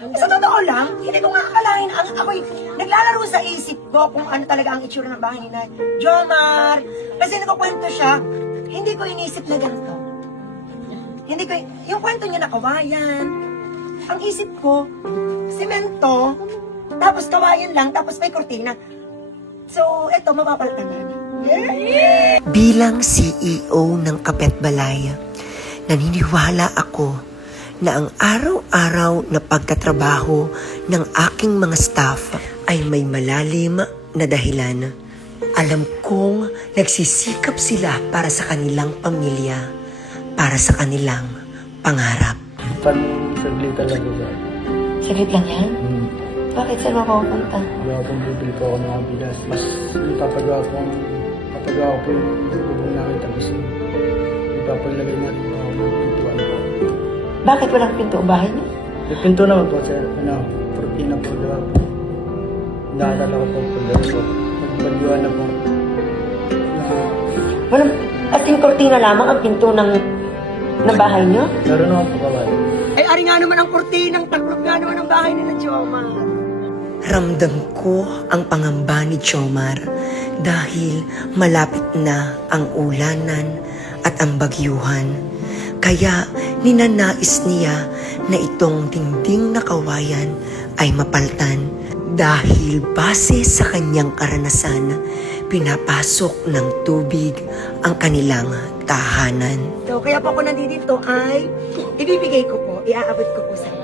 Sa totoo lang, hindi ko nga akalain. Ako'y naglalaro sa isip ko kung ano talaga ang itsura ng bahay ni na Jomar. Kasi nagkukwento siya, hindi ko inisip na ganito. Hindi ko, yung kwento niya na kawayan. Ang isip ko, semento, tapos kawayan lang, tapos may kurtina. So, eto, mapapalitan na. Bilang CEO ng Kapet Balay, naniniwala ako na ang araw-araw na pagtatrabaho ng aking mga staff ay may malalim na dahilan. Alam kong nagsisikap sila para sa kanilang pamilya, para sa kanilang pangarap. Pan-saglit talaga ba? Saglit lang yan? Bakit saan mapupunta? Wala akong bibili po ako ng mga bilas. Mas ipapagawa po yung bubong namin tapos ipapalagay natin po ako ng pintuan po. Bakit walang pinto ang bahay niyo? Yung pinto naman po sa cortina po diba po. Naalala ko po po. Magbagyuan na po. Walang, as in kortina lamang ang pinto ng bahay niyo? Meron naman po kawain. Ay, ari nga naman ang kurtinang taklog nga naman ang bahay ni na Jomar. Ramdam ko ang pangamba ni Jomar dahil malapit na ang ulanan at ang bagyuhan. Kaya ninanais niya na itong dingding na kawayan ay mapaltan dahil base sa kanyang karanasan, pinapasok ng tubig ang kanilang tahanan. So, kaya po ako nandito ay ibibigay ko po, iaabot ko po sa inyo.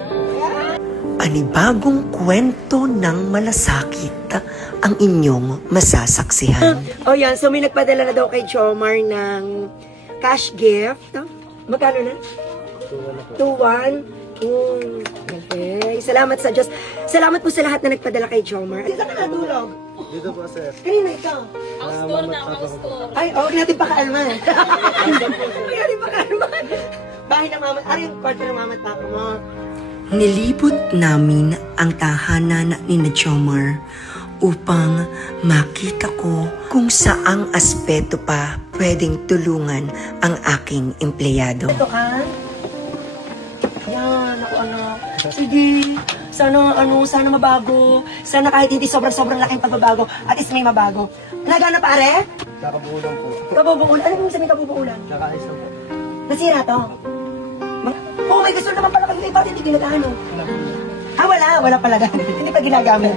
Panibagong kwento ng malasakit ang inyong masasaksihan. O yan, so may nagpadala na daw kay Jomar ng cash gift. No? Magkano na? 2-1. Okay. Salamat sa Diyos. Salamat po sa lahat na nagpadala kay Jomar. Ay, saan ka natulog? Dito po sir. Kanina ikaw? Ay, huwag natin pakaalman. Huwag natin pakaalman. Bahay ng mama, ay, yung kwarto ng mama at papa mo. Nilibot namin ang tahanan ni na Jomar upang makita ko kung saang aspeto pa pwedeng tulungan ang aking empleyado. Ito ka? Yan, ano. Sige. Sana mabago. Sana kahit hindi sobrang laking pagbabago, at least may mabago. Nagana pare? Kakabuulan po. Kabubuulan. Ano yung sabihin kabubuulan? Nakaayos na po. Nasira to. Oh, may gusto naman pala kayo. Bakit hindi ginagano? Wala pala gamit. Hindi pa ginagamit.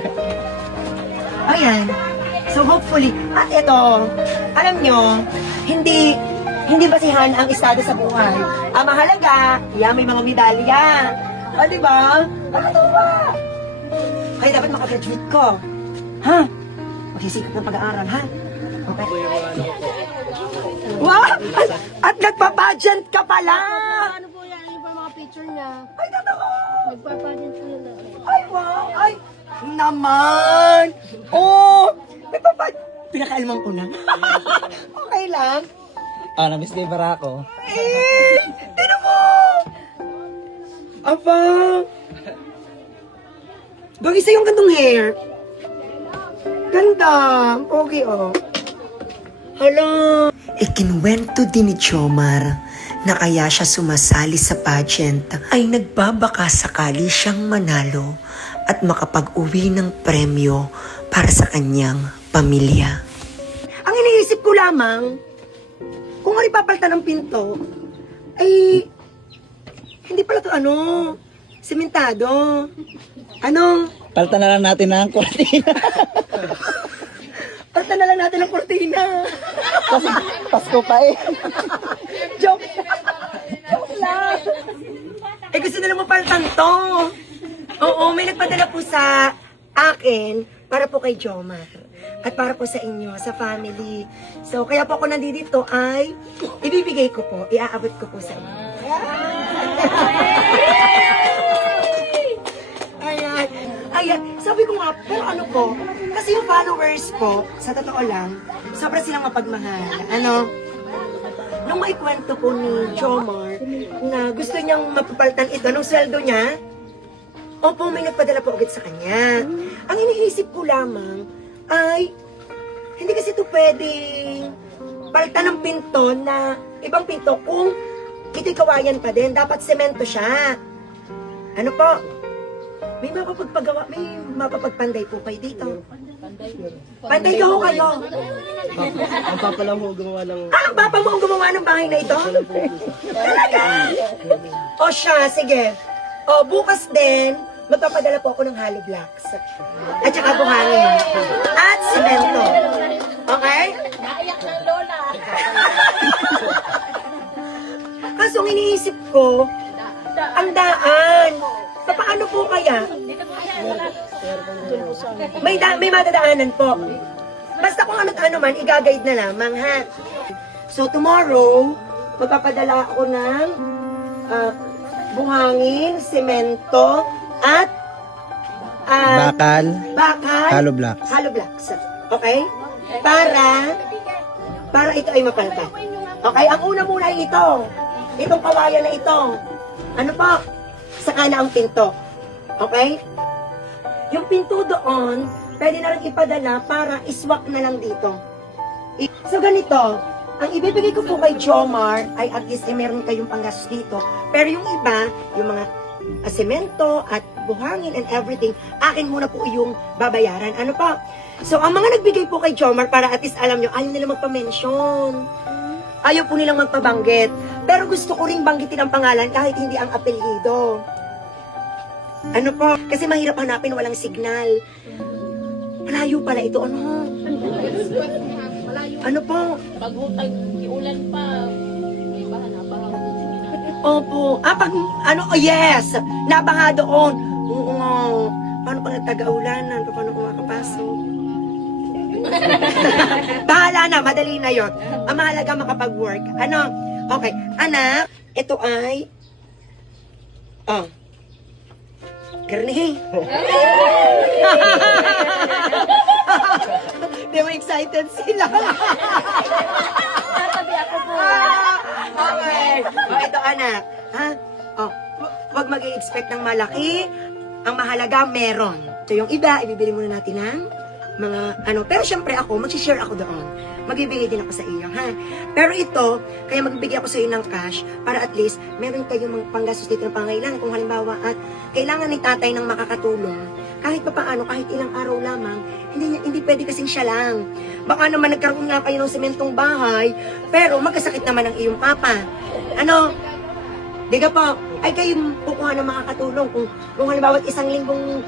Ayan. So hopefully, at ito, alam nyo, hindi basihan ang estado sa buhay. Ang mahalaga, yan, may mga medalya. O, diba? Nakatuwa. Kaya dapat makagraduate ko. Ha? Magsisikap ng pag-aaral, ha? Okay. Wow! At nagpa-pageant ka pala! Ano po yan? Ano pa mga picture niya? Ay, totoo! Nagpapageant po yun. Ay, wow! Ay, naman! Oh! Pinakaalmang ko na. Okay lang. Namiss kayo para ako. Eh! Tinan mo! Aba! Bagay sa'yo yung gandong hair. Ganda. Okay, oh. Hala. Ikinwento din ni Jomar na kaya siya sumasali sa pageant ay nagbabaka sakali siyang manalo at makapag-uwi ng premyo para sa kanyang pamilya. Ang iniisip ko lamang, kung ano ipapalitan ng pinto, ay hindi pala to sementado. Palta na lang natin ng cortina. Palitan na lang natin ng kortina. Kasi Pasko pa eh. Joke lang. Eh gusto nila mapalitan to. Oo, may nagpadala po sa akin para po kay Jomar. At para po sa inyo, sa family. So, kaya po ako nandito ay ibibigay ko po, iaabot ko po sa inyo. Ayan, sabi ko nga, pero ano po, kasi yung followers po, sa totoo lang, sobra silang mapagmahal. Nung maikwento po ni Jomar na gusto niyang mapapalitan ito nung sweldo niya, opo, may nagpadala po agad sa kanya. Ang iniisip ko lamang ay, hindi kasi ito pwedeng palitan ng pinto na ibang pinto kung ito'y kawayan pa din. Dapat semento siya. Ano po? May mapapagpagawa, may mapapagpanday po kayo dito. Panday ka ho kayo. Ang papa lang ho gumawa ng... Ang papa mo ang gumawa ng bahay na ito? Talaga? O siya, sige. O, bukas din, magpapadala po ako ng hollow blocks. At saka buhangin. At simento. Okay? Naiyak ng lola. Kaso ang iniisip ko, ang daan. Paano po kaya? May madadaanan po. Basta kung ano man, i-guide na lamang, ha? So, tomorrow, magpapadala ako ng buhangin, semento, at Bakal, bakal, hollow blocks. hollow blocks. Okay? Para ito ay mapalpad. Okay? Ang una muna ay ito. Itong kawayan na ito. Ano po? Saka na ang pinto. Okay? Yung pinto doon, pwede na rin ipadala para iswak na lang dito. So ganito, ang ibibigay ko po kay Jomar ay at least meron kayong panggastos dito. Pero yung iba, yung mga semento at buhangin and everything, akin muna po yung babayaran. Ano pa? So ang mga nagbigay po kay Jomar para at least alam nyo, ayaw nila magpa-mention. Ayaw po nilang magpabanggit. Pero gusto ko ring banggitin ang pangalan kahit hindi ang apelyido. Ano po? Kasi mahirap hanapin, walang signal. Malayo pala ito. Ano? Ano po? Pag-utag, iulan pa. May baha na, baha. Opo. Pag, yes! Nabaha doon. Oo nga. Paano pa nagtaga-ulanan? Paano kung makapasok? Bahala na, madali na yon. Ang mahalaga makapag-work. Ano? Okay. Anak, ito ay... Karni. Di ba excited sila? Tatabi ako po. Okay. Ito anak. Ha? Huwag mag-i-expect ng malaki. Ang mahalaga, meron. So yung iba, ibibili muna natin ng mga Pero syempre ako, mag-share ako doon. Magbibigay din ako sa iyo, ha? Pero ito, kaya magbibigay ako sa iyo ng cash para at least meron kayong mga panggastos dito ng pangailangan. Kung halimbawa at kailangan ni tatay ng makakatulong, kahit pa paano, kahit ilang araw lamang, hindi pwede kasing siya lang. Baka naman nagkaroon nga kayo ng sementong bahay, pero magkasakit naman ang iyong papa. Ano? Di ka po, ay kayo kukuha ng makakatulong. Kung halimbawa isang linggong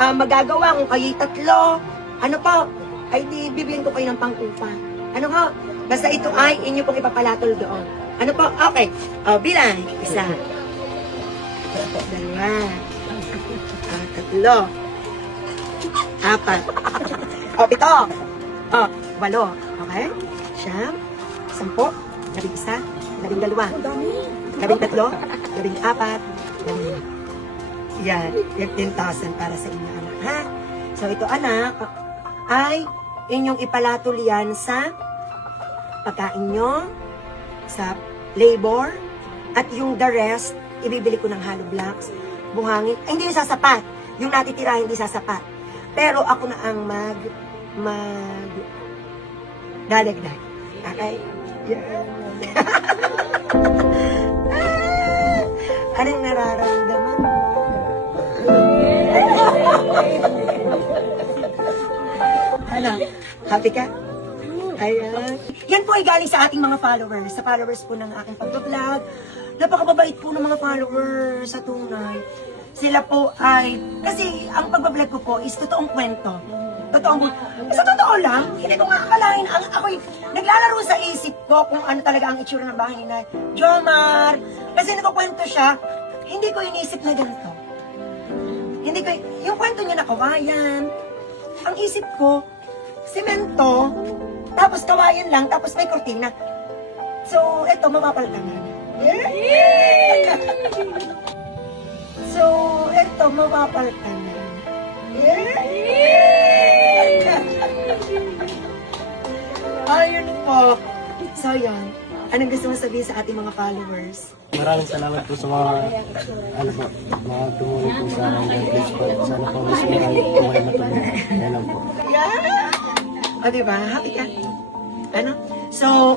magagawa, kung kayo'y 3, ano po, ay di bibigyan ko kayo ng pang-upa. Ano ho? Basta ito ay inyo pong ipapalatol doon. Ano po? Okay. Bilang. 1, 2, 3, 4, 7, 8, okay? 9, 10, 11, 12, 13, 14, 15. Yan, 15,000 para sa inyo, anak, ha? So, ito, anak, ay inyong ipalatol yan sa pagkain nyo, sa labor, at yung the rest, ibibili ko ng hollow blocks, buhangin, hindi yung sasapat. Yung natitira, hindi sasapat. Pero ako na ang dadagdag. Okay? Yeah. Anong nararamdaman mo? Ano? Happy ka? Ayan. Yan po ay galing sa ating mga followers. Sa followers po ng aking pag-vlog. Napakababait po ng mga followers sa tunay. Sila po ay... Kasi ang pag-vlog ko po is totoong kwento. Sa totoo lang, hindi ko nga akalain. Ako'y naglalaro sa isip ko kung ano talaga ang itsura ng bahay ni Jomar. Kasi nagkukwento siya, hindi ko inisip na ganito. Hindi ko... Yung kwento niya na kawayan. Ang isip ko, semento, tapos kawayan lang, tapos may kortina. So, eto, mapapalitan na. So, eto, mapapalitan na. Ayun po. So, yan. Anong gusto mo sabihin sa ating mga followers? Maraming salamat po sa mga mga tumulong po sa God bless po. Sana po mas marami po kayo matulungan. Yan lang po. O, diba? Happy ka? Ano? So,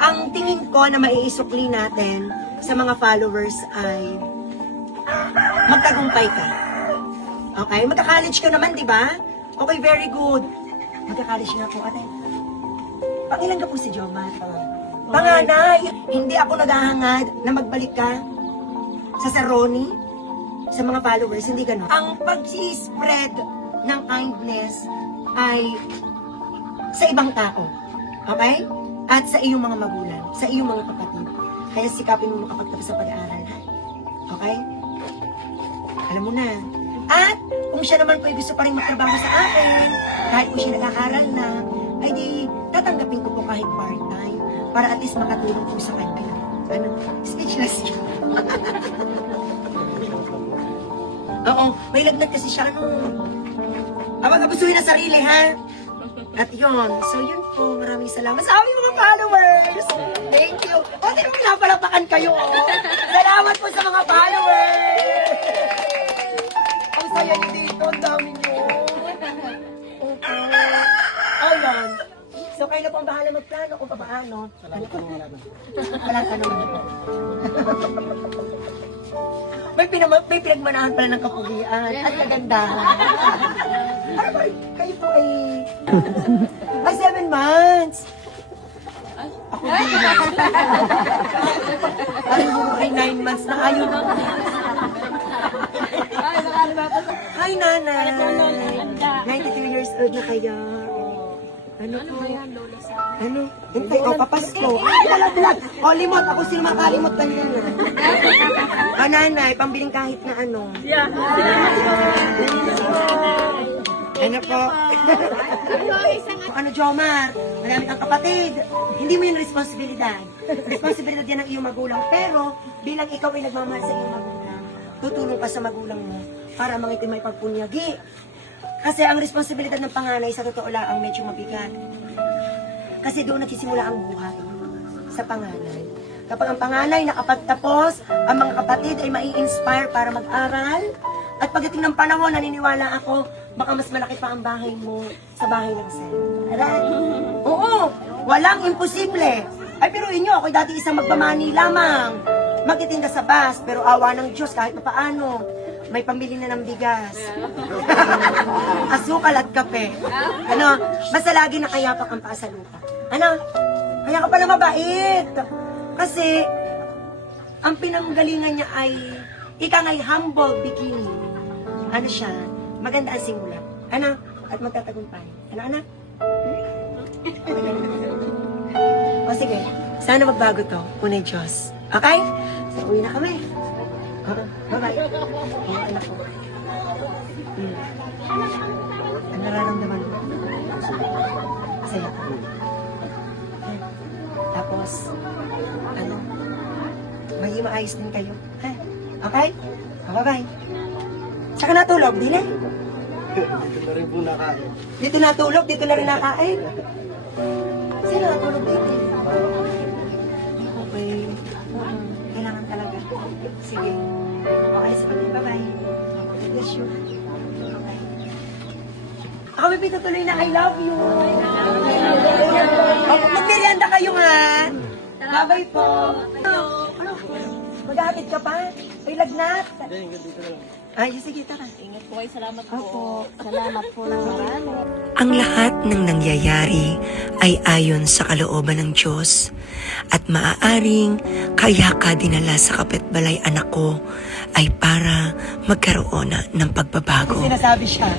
ang tingin ko na maiisukli natin sa mga followers ay magtagumpay ka. Okay, magka-college ka naman, di ba? Okay, very good. Magka-college na po, ate. Pangilan ka po si Jomar? Panganay, hindi ako naghahangad na magbalik ka sa Saroni, sa mga followers, hindi gano'n. Ang pag-spread ng kindness ay sa ibang tao. Okay? At sa iyong mga magulang, sa iyong mga kapatid. Kaya sikapin mo makapagtapos sa pag-aaral, ha? Okay? Alam mo na. At kung siya naman po ay gusto pa rin magtrabaho sa akin, kahit po siya nag-aaral na, ay di tatanggapin ko po kahit part-time para at least makatulong po sa kanya. Ano? Speechless siya. Oo, may lagnat kasi siya nung abusuhin na sarili, ha? At yun, so yun po, maraming salamat sa aming mga followers. Thank you. O, tinong pinapalapakan kayo, oh. Salamat po sa mga followers. Ang saya niyo dito, ang dami niyo. Okay. Oh, yun. So, kayo na po ang bahala magplano kung paano. Walang tanong. May pinagmanahan pala ng kapugian at kagandahan. Ano ba? Kayo po ay 7 months. Ako din. Ay, mo ay 9 months na ayaw na. Hi, nanay. 92 years old na kayo. Ano po? Ano? Hintay ko, papasko. Dalag. O, limot. Ako sino makalimot kanina na. O, nanay, pambiling kahit na ano. Ano po? Ano, Jomar? Marami kang kapatid. Hindi mo yung responsibilidad. Responsibilidad yan ng iyong magulang. Pero, bilang ikaw ay nagmamahal sa iyong magulang, tutulong ka sa magulang mo para mangitin may pagpunyagi. Kasi ang responsibilidad ng panganay sa totoo lang ang medyo mabigat. Kasi doon nagsisimula ang buhay sa panganay. Kapag ang panganay nakapagtapos, ang mga kapatid ay mai-inspire para mag-aral. At pagdating ng panahon, naniniwala ako, baka mas malaki pa ang bahay mo sa bahay ng Sen. Aray? Oo, walang imposible. Ay, pero inyo, ako'y dati isang magpamani lamang. Magtitinda sa bus, pero awa ng Diyos kahit pa paano. May pambili na ng bigas. Asukal at kape. Ano, basta lagi nakayapak ang paa sa lupa. Ano, kaya ka pala mabait. Kasi, ang pinanggalingan niya ay, ika nga'y humble beginning. Ano siya, maganda ang simula. Ano, at magtatagumpay. Ano, anak? O sige, sana magbago to. Unay Diyos. Okay? So, uwi na kami. Bye-bye. Anak ko. Ang nararamdaman mo? Saya. Tapos, ano, maging maayos din kayo. Ha? Okay? Bye-bye. Saka natulog, din eh? Dito na rin po nakain. Dito natulog, dito na rin nakain. Sino natulog dito? Okay. Kailangan talaga. Sige. Okay, sige. Bye-bye. Bless you. Okay. Ako may pitutuloy na I love you. Magmerienda kayo nga. Bye-bye po. Ano? Mag-aapit ka pa? May lagnat? Ay, sige, tara. Ingat po kayo. Salamat po. Opo. Salamat po ng marami. Ang lahat ng nangyayari ay ayon sa kalooban ng Diyos at maaaring kaya ka dinala sa kapitbalay anak ko ay para magkaroon na ng pagbabago. Sinasabi siya.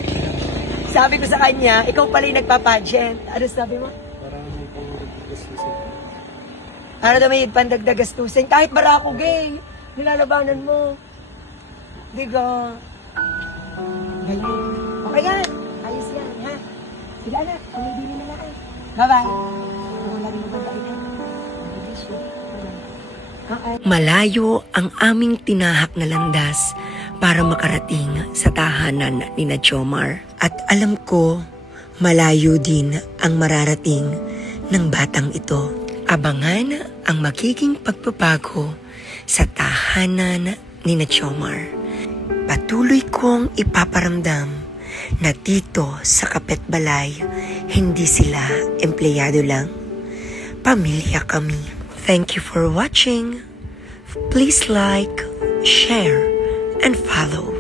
Sabi ko sa kanya, ikaw pala yung nagpa-pageant. Ano sabi mo? Parang may pang-gastusin. Ano daw may pandagdag gastusin? Kahit barako gay, nilalabanan mo. Diga. Galing. Okay yan. Ayos yan, ha? Sige anak, umibili na lang. Bye-bye. Wala rin naman balikan. Okay. Malayo ang aming tinahak na landas para makarating sa tahanan ni na Jomar. At alam ko, malayo din ang mararating ng batang ito. Abangan ang magiging pagbabago sa tahanan ni na Jomar. Patuloy kong ipaparamdam na dito sa Kapitbalay, hindi sila empleyado lang. Pamilya kami. Thank you for watching. Please like, share, and follow.